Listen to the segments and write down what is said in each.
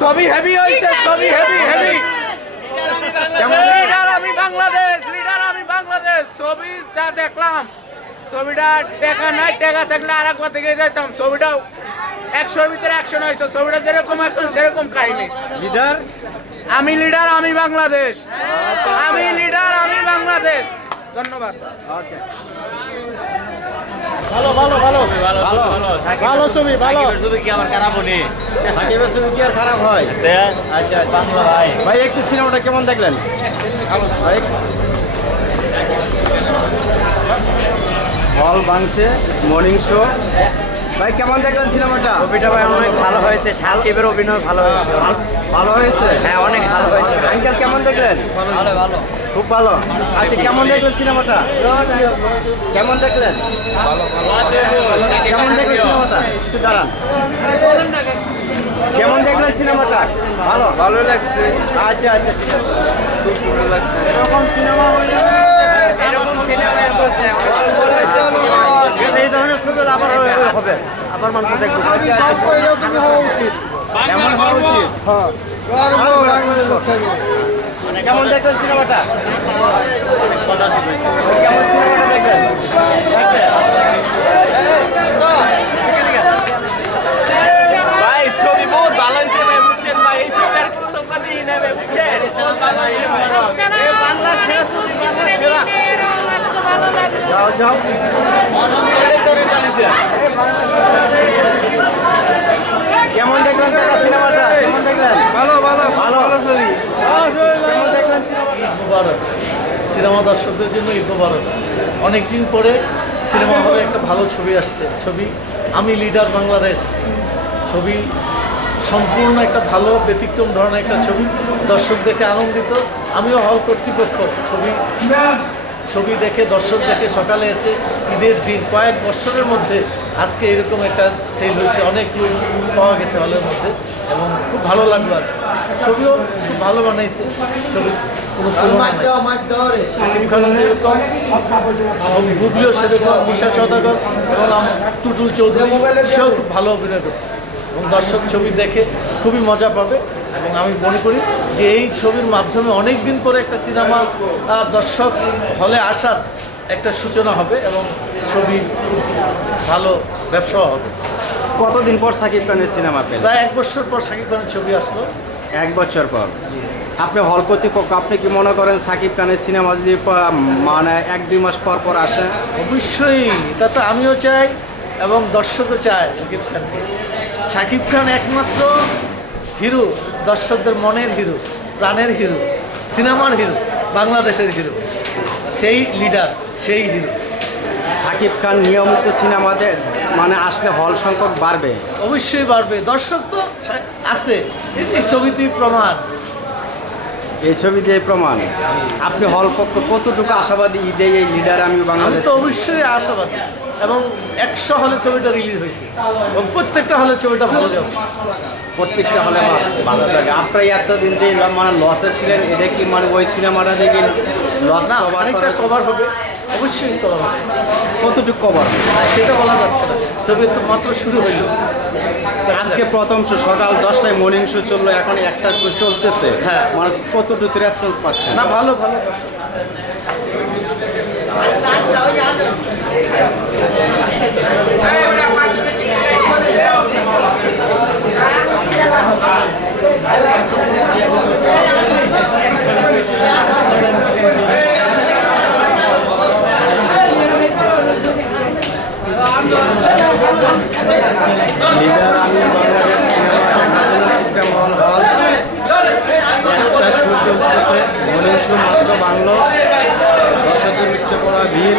ছবি হেভি হয়েছে ছবি হেভি হেভি। লিডার আমি বাংলাদেশ লিডার আমি বাংলাদেশ। ছবি যা দেখলাম। ছবিটা টেকা নাই টেকা থাকলে আর একবার দেখে যাইতাম। ছবিটাও একশোর ভিতরে অ্যাকশন হয়েছে ছবিটা যেরকম অ্যাকশন সেরকম কাহিনী। লিডার? আমি লিডার আমি বাংলাদেশ। আমি লিডার আমি বাংলাদেশ। ধন্যবাদ। ওকে ভালো ভালো ভালো। ভালো ভালো ছবি ভালো। ছবি কি আমার খারাপ হনি সাকিবের ছবি কি আর খারাপ হয়? আচ্ছা আচ্ছা। বাংলা ভাই। ভাই একটু সিনেমাটা কেমন দেখলেন? ভাই হল ভাঙছে মর্নিং শো ভাই কেমন দেখলেন সিনেমাটা? ছবিটা ভাই অনেক ভালো হয়েছে। সাকিবের অভিনয় ভালো হয়েছে। ভালো হয়েছে? হ্যাঁ অনেক ভালো হয়েছে। আঙ্কেল কেমন দেখলেন? ভালো ভালো। খুব ভালো। আচ্ছা কেমন দেখলেন সিনেমাটা? কেমন দেখলেন? কেমন দেখলেন সিনেমাটা? একটু দাঁড়ান। কেমন দেখলেন সিনেমাটা? ভালো? ভালো লাগছে। আচ্ছা আচ্ছা ঠিক আছে। এরকম সিনেমা হলে এরকম সিনেমা বলছে এই ধরনের ছবি আবার হবে- হবে। আবার মানুষ দেখবে। এরকমই হওয়া উচিত। এমন হওয়া উচিত। কেমন দেখলেন সিনেমাটা? কেমন সিনেমাটা দেখলেন ভাই ছবি বহুত ভালো হয়েছে ভাই বুঝছেন ভাই এই ছবিটার কোনো সংখ্যা দিই না ভাই বুঝছেন বহুত ভালো হয়েছে ভাই বাংলা সেরা ভালো লাগল যাও। কেমন দেখলেন কাকা সিনেমাটা? কেমন দেখলেন? ভালো ভালো ভালো? ভালো ছবি। কেমন দেখলেন সিনেমাটা সিনেমা দর্শকদের জন্য ঈদ মুবারক অনেকদিন পরে সিনেমা হলে একটা ভালো ছবি আসছে। ছবি আমি লিডার বাংলাদেশ। ছবি সম্পূর্ণ একটা ভালো ব্যতিক্রম ধরনের একটা ছবি। দর্শক দেখে আনন্দিত। আমিও হল কর্তৃপক্ষ ছবি ছবি দেখে, দর্শক দেখে সকালে এসে ঈদের দিন, কয়েক বছরের মধ্যে আজকে এরকম একটা সেল হয়েছে। অনেক লোক পাওয়া গেছে হলের মধ্যে এবং খুব ভালো লাগল আর ছবিও খুব ভালো বানাইছে। ছবি কোনো সেরকম, নিশা সদাগর এবং টুটুল চৌধুরী, সেও খুব ভালো অভিনয় করছে। এবং দর্শক ছবি দেখে খুবই মজা পাবে। এবং আমি মনে করি যে এই ছবির মাধ্যমে অনেক দিন পরে একটা সিনেমা দর্শক হলে আসার একটা সূচনা হবে এবং ছবি ভালো ব্যবসাও হবে। কতদিন পর সাকিব খানের সিনেমা পেলেন? প্রায় এক বছর পর শাকিব খানের ছবি আসলো। এক বছর পর? আপনি হল কর্তৃপক্ষ আপনি কি মনে করেন সাকিব খানের সিনেমা যদি মানে এক দুই মাস পর পর আসে? অবশ্যই এটা তো আমিও চাই এবং দর্শকও চায় শাকিব খানকে। শাকিব খান একমাত্র হিরো দর্শকদের মনের হিরো প্রাণের হিরো সিনেমার হিরো বাংলাদেশের হিরো। সেই লিডার সেই হিরো। সাকিব খান নিয়মিত সিনেমাতে মানে আসলে হল সংখ্যক বাড়বে। অবশ্যই বাড়বে। দর্শক তো আছে। এই ছবিতেই প্রমাণ। এই ছবি দিয়ে প্রমাণ। আপনি হল পক্ষ কতটুকু আশাবাদী? ঈদে এই লিডার আমি আমি বাংলাদেশ তো অবশ্যই আশাবাদী। এবং একশো হলে ছবিটা রিলিজ হয়েছে। এবং প্রত্যেকটা হলে ছবিটা ভালো যাবে। প্রত্যেকটা হলে ভালো লাগে। আপনারা এতদিন যে মানে লসে ছিলেন এটা কি মানে ওই সিনেমাটা দেখে লস অনেকটা কভার হবে। অবশ্যই কভার হবে। কতটুকু কভার আর সেটা বলা যাচ্ছে না। ছবি তো মাত্র শুরু হইল। আজকে প্রথম শো সকাল দশটায় মর্নিং শো চলল এখন একটা শো চলতেছে। হ্যাঁ। মানে কতটুকু রেসপন্স পাচ্ছে না ভালো ভালো। লিডার চর্চায় সূর্য উঠতেছে মনীষু মাত্র বাংলো। দর্শকের উচ্চ পড়া ভিড়।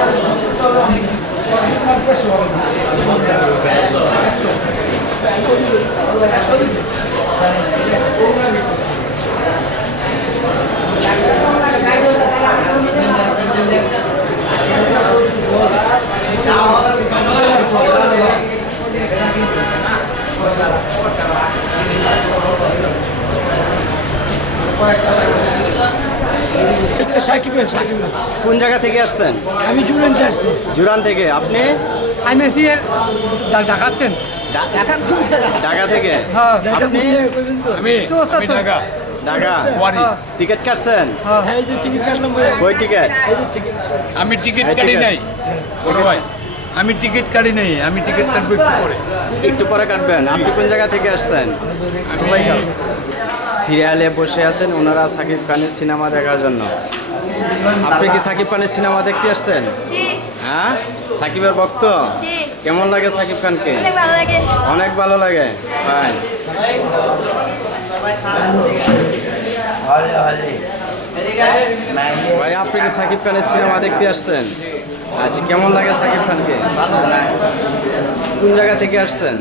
আগে পাঁচজন কোন জায়গা থেকে আসছেন? আমি জুড়েন্ট আসছি। জুরান থেকে। আপনি? আমি আছি ঢাকাতেন ঢাকা থেকে? হ্যাঁ আপনি? আমি ঢাকা। ঢাকা? টিকিট কাটছেন? হ্যাঁ। টিকিট আমি টিকিট কাটি নাই। বড় ভাই আমি টিকিট কাটি নাই। আমি টিকিট কাটবো একটু পরে। একটু পরে কাটবেন। আপনি কোন জায়গা থেকে আসছেন? সিরিয়ালে বসে আছেন ওনারা সাকিব খানের সিনেমা দেখার জন্য। আপনি কি সাকিব খানের সিনেমা দেখতে আসছেন? হ্যাঁ? সাকিবের ভক্ত? কেমন লাগে সাকিব খানকে? অনেক ভালো লাগে। অনেক ভালো ভাই আপনি কি সাকিব খানের সিনেমা দেখতে আসছেন? আচ্ছা কেমন লাগে সাকিব খানকে? কোন জায়গা থেকে আসছেন?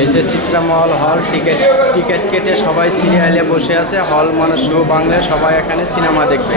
এই যে চিত্রামহল হল, টিকিট টিকিট কেটে সবাই সিরিয়ালে বসে আছে। হল মানে শো বাংলায় সবাই এখানে সিনেমা দেখবে।